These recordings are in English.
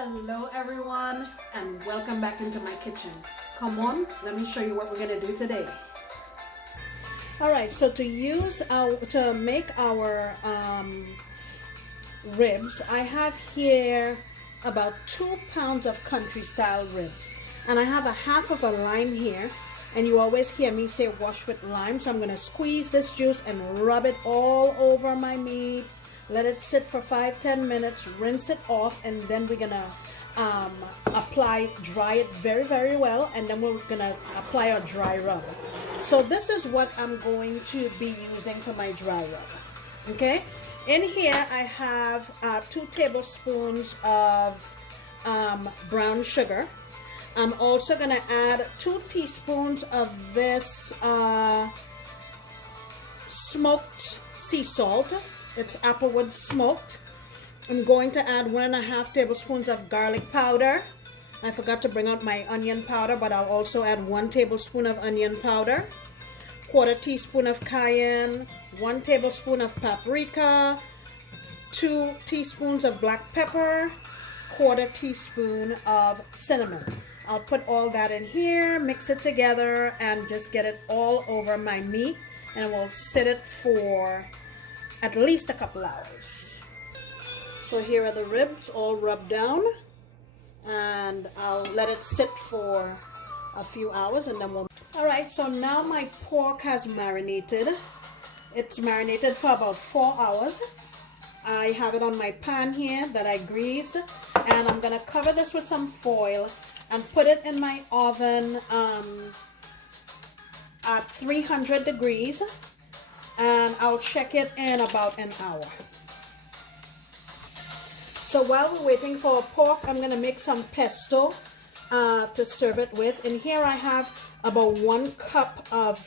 Hello everyone and welcome back into my kitchen. Come on, let me show you what we're gonna do today. Alright, so to make our ribs, I have here about 2 pounds of country style ribs, and I have a half of a lime here, and you always hear me say wash with lime, so I'm gonna squeeze this juice and rub it all over my meat. Let it sit for 5-10 minutes, rinse it off, and then we're gonna dry it very well, and then we're gonna apply our dry rub. So this is what I'm going to be using for my dry rub. Okay, in here I have 2 tablespoons of brown sugar. I'm also gonna add 2 teaspoons of this smoked sea salt. It's applewood smoked. I'm going to add 1.5 tablespoons of garlic powder. I forgot to bring out my onion powder, but I'll also add 1 tablespoon of onion powder, 1/4 teaspoon of cayenne, 1 tablespoon of paprika, 2 teaspoons of black pepper, 1/4 teaspoon of cinnamon. I'll put all that in here, mix it together, and just get it all over my meat, and we'll sit it for at least a couple hours. So here are the ribs all rubbed down, and I'll let it sit for a few hours, and then we'll... Alright, so now my pork has marinated. It's marinated for about 4 hours. I have it on my pan here that I greased, and I'm gonna cover this with some foil and put it in my oven at 300 degrees, and I'll check it in about an hour. So while we're waiting for our pork, I'm gonna make some pesto to serve it with. And here I have about 1 cup of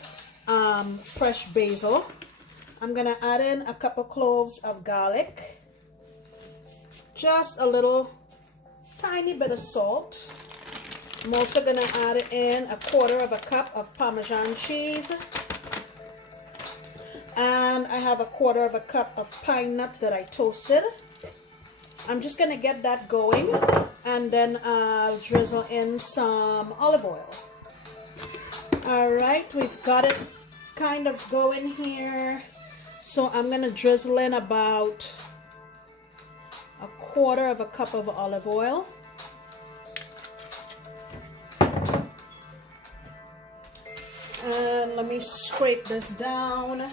fresh basil. I'm gonna add in a couple cloves of garlic, just a little tiny bit of salt. I'm also gonna add in 1/4 cup of parmesan cheese, and I have 1/4 cup of pine nuts that I toasted. I'm just gonna get that going, and then I'll drizzle in some olive oil. Alright, we've got it kind of going here, so I'm gonna drizzle in about 1/4 cup of olive oil. And let me scrape this down.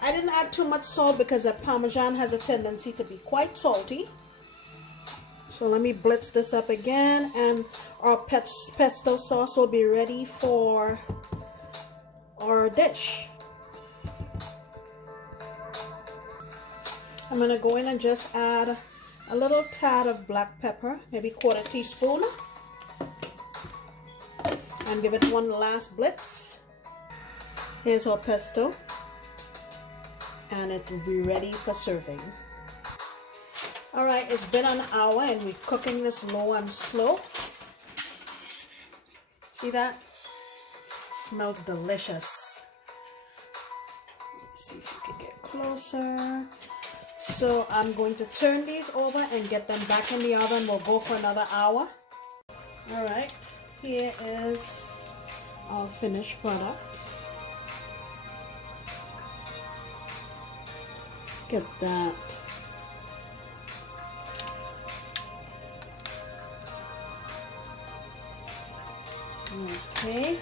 I didn't add too much salt because the Parmesan has a tendency to be quite salty. So let me blitz this up again, and our pesto sauce will be ready for our dish. I'm gonna go in and just add a little tad of black pepper, maybe 1/4 teaspoon, and give it one last blitz. Here's our pesto, and it will be ready for serving. Alright, it's been an hour, and we're cooking this low and slow. See that? Smells delicious. Let me see if you can get closer. So I'm going to turn these over and get them back in the oven. We'll go for another hour. Alright, here is our finished product. Look at that. Okay,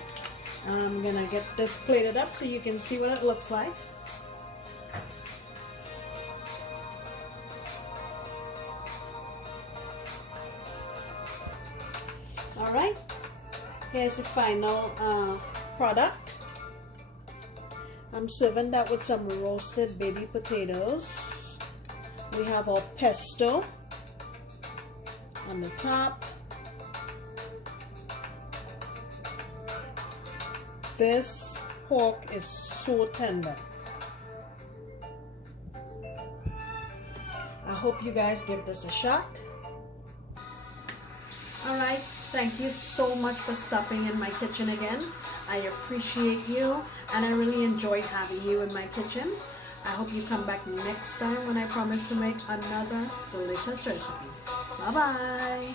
I'm gonna get this plated up so you can see what it looks like. Alright, here's the final product. I'm serving that with some roasted baby potatoes. We have our pesto on the top. This pork is so tender. I hope you guys give this a shot. Alright, thank you so much for stopping in my kitchen again. I appreciate you, and I really enjoy having you in my kitchen. I hope you come back next time when I promise to make another delicious recipe. Bye-bye.